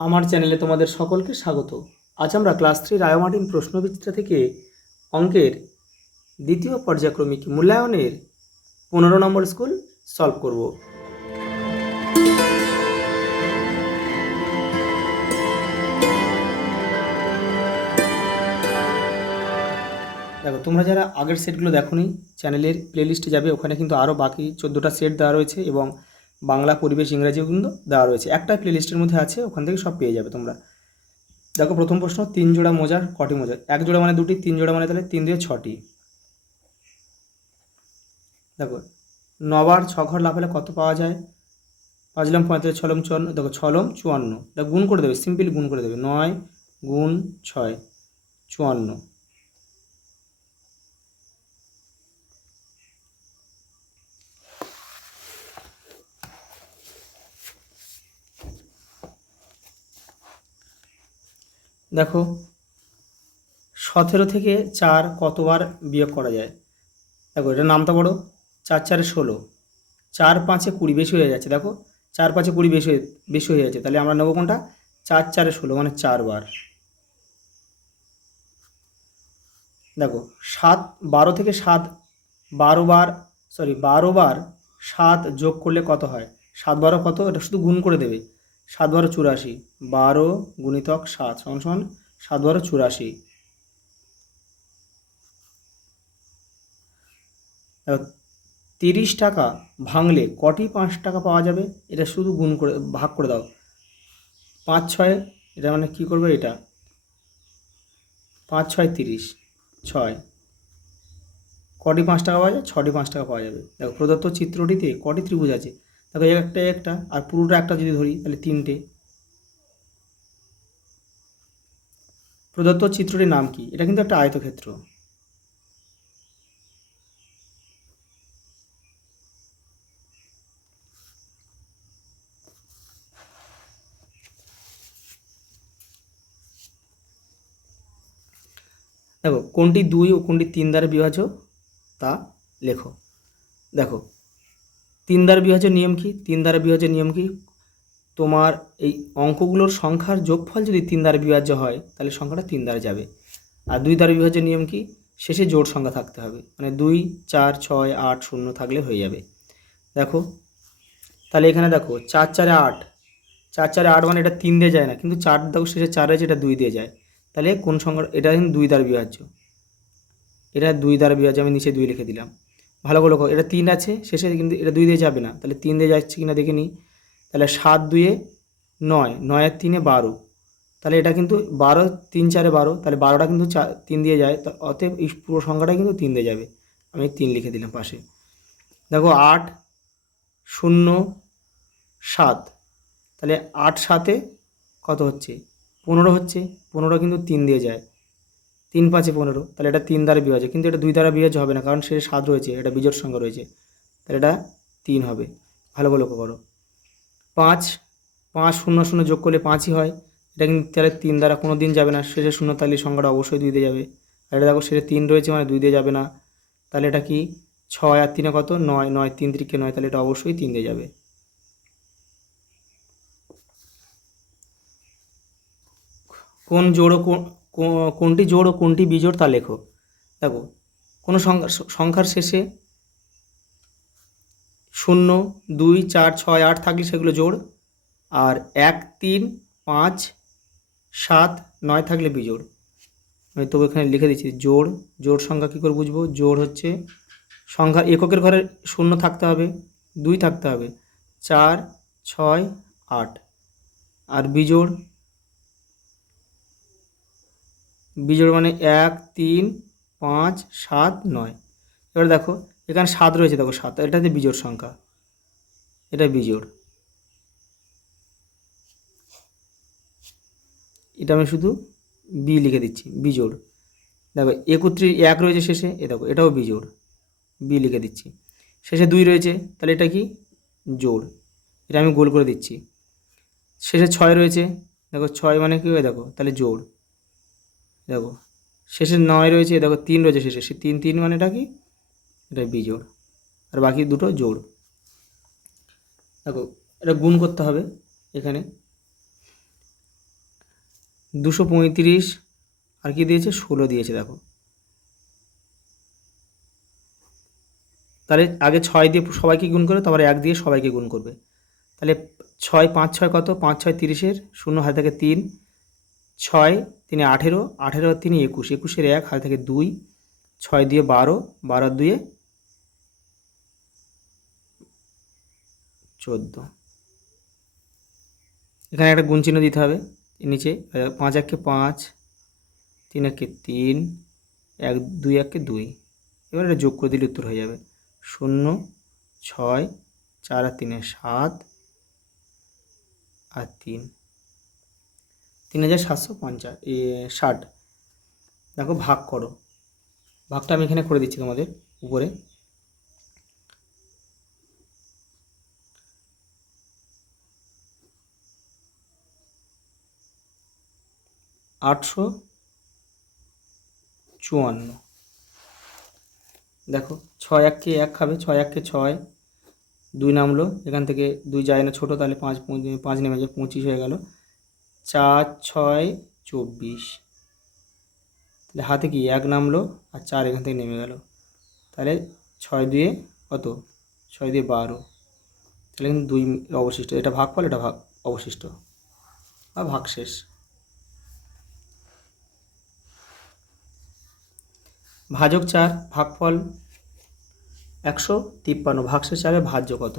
আমার চ্যানেলে তোমাদের সকলকে স্বাগত। আজ আমরা ক্লাস 3 রায়োমার্টিন প্রশ্নবিচিত্রা থেকে অঙ্কের দ্বিতীয় পর্যায়ক্রমিক মূল্যায়নের 15 নম্বর স্কুল সলভ করব। দেখো, তোমরা যারা আগের সেটগুলো দেখোনি, চ্যানেলের প্লেলিস্টে যাবে, ওখানে কিন্তু আরও বাকি 14টা সেট দেওয়া রয়েছে এবং বাংলা, পরিবেশ, ইংরাজিও কিন্তু দেওয়া রয়েছে। একটা প্লেলিস্টের মধ্যে আছে, ওখান থেকে সব পেয়ে যাবে তোমরা। দেখো, প্রথম প্রশ্ন, 3 জোড়া মোজার কটি মোজা? 1 জোড়া মানে 2টি, 3 জোড়া মানে তাহলে 3 দিয়ে 6টি। দেখো, 9 বার 6 ঘর লাফালে কত পাওয়া যায়? 5 লম 35, 6 লম 54। দেখো, 6 লম 54, এটা গুণ করে দেবে, সিম্পলি গুণ করে দেবে। 9 গুণ 6 54। দেখো, 17 থেকে 4 কতবার বিয়োগ করা যায়? দেখো, এটা নামটা বড়। 4 4 16, 4 5 20, বেশি হয়ে যাচ্ছে। দেখো, 4 5 20 বেশি হয়ে যাচ্ছে, তাহলে আমরা নেবো কোনটা? 4 4 16, মানে 4 বার। দেখো, 12 থেকে 7 12 বার, 12 বার 7 যোগ করলে কত হয়? 7 12 কত? এটা শুধু গুণ করে দেবে। 7 12 84, 12 গুণিতক 7 সমান সমান 7 12 84। 30 টাকা ভাঙলে কটি 5 টাকা পাওয়া যাবে? এটা শুধু গুণ করে ভাগ করে দাও। 5 6, এটা মানে কী করবে? এটা 5 6 30, 6 কটি 5 টাকা পাওয়া যায়? 6টি 5 টাকা পাওয়া যাবে। দেখো, প্রদত্ত চিত্রটিতে কটি ত্রিভুজ আছে? দেখো, একটা একটা, আর পুরোটা একটা যদি ধরি তাহলে 3টে। প্রদত্ত চিত্রটির নাম কি? এটা কিন্তু একটা আয়তক্ষেত্র। দেখো, কোনটি 2 ও কোনটি 3 দ্বারা বিভাজ্য তা লেখো। দেখো, 3 দ্বারা বিভাজ্যের নিয়ম কি? 3 দ্বারা বিভাজ্যের নিয়ম কি? তোমার এই অঙ্কগুলোর সংখ্যার যোগফল যদি 3 দ্বারা বিভাজ্য হয়, তাহলে সংখ্যাটা 3 দ্বারা যাবে। আর 2 দ্বারা বিভাজ্যের নিয়ম কি? শেষে জোড় সংখ্যা থাকতে হবে, মানে 2 4 6 8 0 থাকলে হয়ে যাবে। দেখো, তাহলে এখানে দেখো 4 4 8, 4 4 8 মানে এটা 3 দিয়ে যায় না, কিন্তু 4 দেখো শেষে 4 আছে, এটা 2 দিয়ে যায়। তাহলে কোন সংখ্যা? এটা কিন্তু 2 দ্বারা বিভাজ্য। এটা 2 দ্বারা বিভাজ্য, আমি নিচে 2 লিখে দিলাম। ভালো করে লক্ষ্য, এটা 3 আছে শেষে, কিন্তু এটা 2 দিয়ে যাবে না, তাহলে 3 দিয়ে যাচ্ছে কিনা দেখে নিই। তাহলে 7 2 9, 9 আর 3 12, তাহলে এটা কিন্তু 12 3 4 12, তাহলে 12টা কিন্তু 3 দিয়ে যায়, অতএব এই পুরো সংখ্যাটা কিন্তু 3 দিয়ে যাবে। আমি 3 লিখে দিলাম পাশে। দেখো, 8 0 7, তাহলে 8 7 কত হচ্ছে? 15 হচ্ছে। 15 কিন্তু 3 দিয়ে যায়, 3 5 15, তাহলে এটা 3 দ্বারা বিভাজ্য, কিন্তু এটা 2 দ্বারা বিভাজ্য হবে না, কারণ সে 7 রয়েছে, এটা বিজোড় সংখ্যা রয়েছে, তাহলে এটা 3 হবে। ভালো করে লক্ষ্য করো। 5 5 0 0 যোগ করলে 5ই হয়, এটা কিন্তু তাহলে 3 দ্বারা কোনো দিন যাবে না, শেষে 0, তাহলে সংখ্যাটা অবশ্যই 2 দিয়ে যাবে। আর এটা দেখো, শেষে 3 রয়েছে, মানে 2 দিয়ে যাবে না, তাহলে এটা কি? 6 আর 3 কত? 9, 9 3 3 9, তাহলে এটা অবশ্যই 3 দিয়ে যাবে। কোন জোড় ও কোনটি জোড় ও কোনটি বিজোড় তা লেখো। দেখো, কোনো সংখ্যার শেষে 0 2 4 6 8 থাকলে সেগুলো জোড়, আর 1 3 5 7 9 থাকলে বিজোড়। আমি তবু এখানে লিখে দিচ্ছি জোড়। জোড় সংখ্যা কী করে বুঝবো? জোড় হচ্ছে সংখ্যা এককের ঘরে 0 থাকতে হবে, 2 থাকতে হবে, 4 6 8। আর বিজোড়, বিজোড় মানে 1 3 5 7 9। এবার দেখো, এখানে 7 রয়েছে, দেখো 7, এটাতে বিজোড় সংখ্যা, এটা বিজোড়। এটা আমি শুধু বি লিখে দিচ্ছি, বিজোড়। দেখো, 31 1 রয়েছে শেষে, এ দেখো এটাও বিজোড়, বি লিখে দিচ্ছি। শেষে 2 রয়েছে, তাহলে এটা কি? জোড়, এটা আমি গোল করে দিচ্ছি। শেষে 6 রয়েছে, দেখো 6 মানে কি হয়? দেখো, তাহলে জোড়। দেখো, শেষে 9 রয়েছে, দেখো 3 রয়েছে শেষে, সে 3 3 মানে এটা কি? এটা বিজোড়, আর বাকি দুটো জোড়। দেখো, এটা গুণ করতে হবে এখানে। 235 আর কি দিয়েছে 16 দিয়েছে দেখো। তাহলে আগে 6 দিয়ে সবাইকে গুণ করে তারপরে 1 দিয়ে সবাইকে গুণ করবে। তাহলে 6 5 6 কত, 5 6 30, শূন্য হাতে থাকে 3, 6 3 18, 18 3 21, 21 1 হাতে থাকে 2, 6 দিয়ে 12, 12 2 14। এখানে একটা গুণ চিহ্ন দিতে হবে নিচে। 5 1 5, 3 1 3, 1 2 1 2। এবার এটা যোগ করে দিলে উত্তর হয়ে যাবে 0 6 4 আর 3 7 আর 3 3750। দেখো ভাগ করো, ভাগটা আমি এখানে করে দিচ্ছি তোমাদের উপরে। 854। দেখো 6 1 কে 1 খাবে, 6 1 কে 6, 2 নামলো এখান থেকে, 2 যায় না ছোটো, তাহলে 5 5 নেমে যায়, 25 হয়ে গেল। 4 6 24, তাহলে হাতে কি 1 নামলো আর 4 এখান থেকে নেমে গেল, তাহলে 6 2 কত, 6 2 12, তাহলে কিন্তু 2 অবশিষ্ট। এটা ভাগফল, এটা অবশিষ্ট বা ভাগশেষ। ভাজক 4, ভাগফল 153, ভাগশেষ 4, ভাজ্য কত?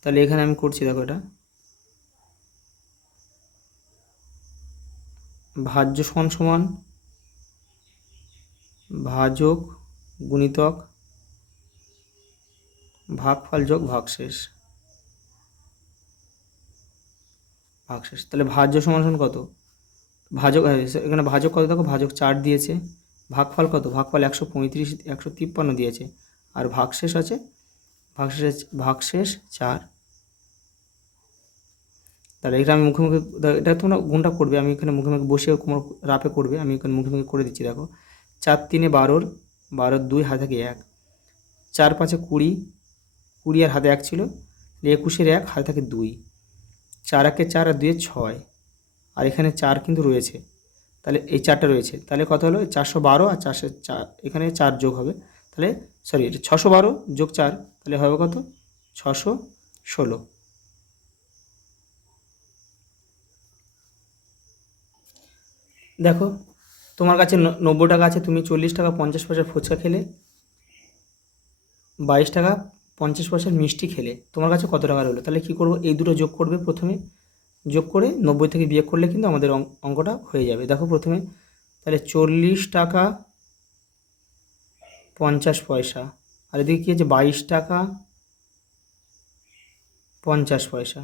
তাহলে এখানে আমি করছি, দেখো এটা ভাজ্য সমান সমান ভাজক গুণিতক ভাগফল যোগ ভাগশেষ। তাহলে ভাজ্য সমান সমান কত, ভাজক এখানে ভাজক কত, দেখো ভাজক 4 দিয়েছে, ভাগফল কত, ভাগফল 135 153 দিয়েছে, আর ভাগশেষ আছে, ভাগশেষ 4। তাহলে এটা আমি মুখে মুখে, এটা তোমরা গুণটা করবে, আমি এখানে মুখে মুখে বসে রাপে করবে, আমি এখানে মুখে মুখে করে দিচ্ছি। দেখো 4 3 12, 12 2 হাতে থাকে 1, 4 5 20, 20 আর হাতে 1 ছিল, 21 1 হাতে থাকে 2, 4 1 4 আর 2 6, আর এখানে 4 কিন্তু রয়েছে, তাহলে এই 4টা রয়েছে, তাহলে কত হলো 412, আর 4 এখানে 4 যোগ হবে, তাহলে সরি এটা 612 যোগ 4, তাহলে হবে কত 616। দেখো তোমার কাছে 90 টাকা আছে, তুমি 40 টাকা 50 পয়সার ফুচকা খেলে, 22 টাকা 50 পয়সার মিষ্টি খেলে, তোমার কাছে কত টাকা রইলো? তাহলে কী করবো, এই দুটো যোগ করবে প্রথমে, যোগ করে 90 থেকে বিয়োগ করলে কিন্তু আমাদের অঙ্কটা হয়ে যাবে। দেখো প্রথমে তাহলে 40 টাকা 50 পয়সা, আর এদিকে কী আছে 22 টাকা 50 পয়সা,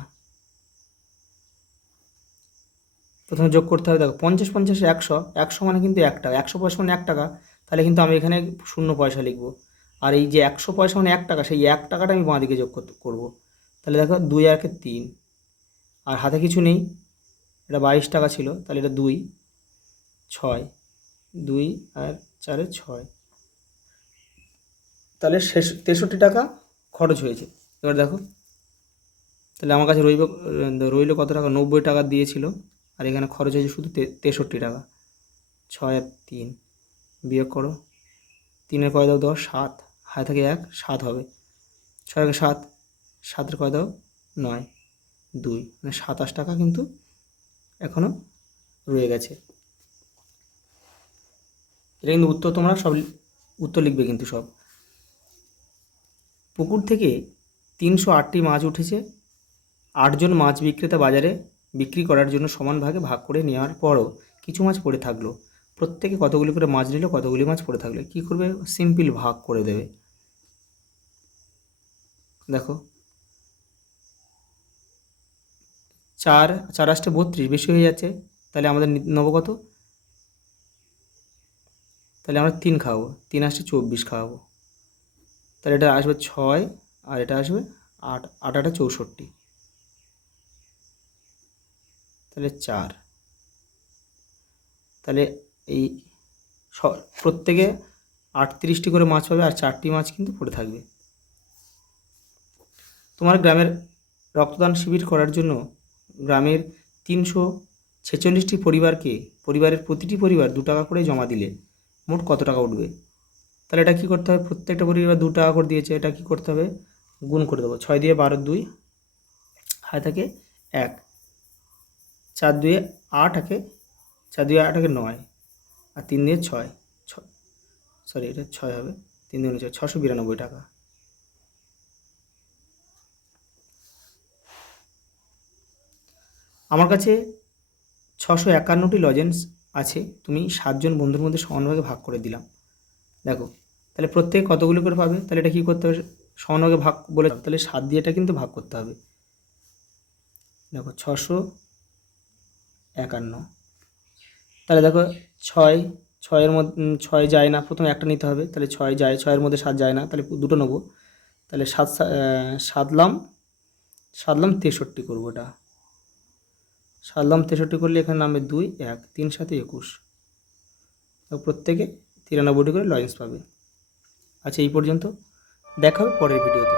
প্রথমে যোগ করতে হবে। দেখো 50 50 100, 100 মানে কিন্তু 1 টাকা, 100 পয়সা মানে 1 টাকা, তাহলে কিন্তু আমি এখানে 0 পয়সা লিখবো, আর এই যে 100 পয়সা মানে 1 টাকা, সেই 1 টাকাটা আমি বাঁ দিকে যোগ করবো। তাহলে দেখো 2 আর 3, আর হাতে কিছু নেই, এটা 22 টাকা ছিল, তাহলে এটা 2 6, 2 আর 4 6, তাহলে 63 টাকা খরচ হয়েছে। এবার দেখো তাহলে আমার কাছে রইল কত টাকা, 90 টাকা দিয়েছিল, আর এখানে খরচ হয়েছে শুধু 63 টাকা। 6 আর 3 বিয়োগ করো, 3 কয় দাও 10, 7 হাতে থাকে 1, 7 হবে, 6 7, 7 কয় দাও 9, 2, মানে 27 টাকা কিন্তু এখনও রয়ে গেছে। এটা কিন্তু উত্তর, তোমরা সব উত্তর লিখবে কিন্তু সব। পুকুর থেকে 308টি মাছ উঠেছে, 8 জন মাছ বিক্রেতা বাজারে বিক্রি করার জন্য সমান ভাগে ভাগ করে নেওয়ার পরও কিছু মাছ পড়ে থাকলো, প্রত্যেকে কতগুলি করে মাছ নিল, কতগুলি মাছ পড়ে থাকলে কী করবে, সিম্পল ভাগ করে দেবে। দেখো 4 4 আসতে 32, বেশি হয়ে যাচ্ছে, তাহলে আমাদের নেবো কত, তাহলে আমরা 3 খাওয়াবো, 3 আসতে 24 খাওয়াবো, তাহলে এটা আসবে 6, আর এটা আসবে 8, 8 8 64, তাহলে 4, তাহলে এই প্রত্যেকে 38টি করে মাছ পাবে, আর 4টি মাছ কিন্তু পড়ে থাকবে। তোমার গ্রামের রক্তদান শিবির করার জন্য গ্রামের 300 ছেচল্লিশটি পরিবারকে পরিবারের প্রতিটি পরিবার 2 টাকা করে জমা দিলে মোট কত টাকা উঠবে? তাহলে এটা কী করতে হবে, প্রত্যেকটা পরিবার 2 টাকা করে দিয়েছে, এটা কী করতে হবে, গুণ করে দেবো। 6 দিয়ে 12 2 হাতে থাকে 1, 4 2 8 একে 4 2 8 একে 9, আর 3 দিয়ে 6, সরি এটা 6 হবে, 3 দিয়ে 9 692 টাকা। আমার কাছে 651টি লজেন্স আছে, তুমি 7 জন বন্ধুর মধ্যে সমানভাগে ভাগ করে দিলাম। দেখো তাহলে প্রত্যেকে কতগুলো করে পাবে, তাহলে এটা কী করতে হবে, সমানভাগে ভাগ বলে, তাহলে 7 দিয়ে এটা কিন্তু ভাগ করতে হবে। দেখো 651, তাহলে দেখো 6 মধ্যে 6 যায় না, প্রথমে একটা নিতে হবে, তাহলে 6 যায়, 6-এর মধ্যে 7 যায় না, তাহলে দুটো নেবো, তাহলে 7 সাতলাম 63 করবো, এটা 63 করলে এখানে নামবে 2 1 3 7 21, প্রত্যেকে 93টি করে লজেন্স পাবে। আচ্ছা এই পর্যন্ত, দেখা হবে পরের ভিডিওতে।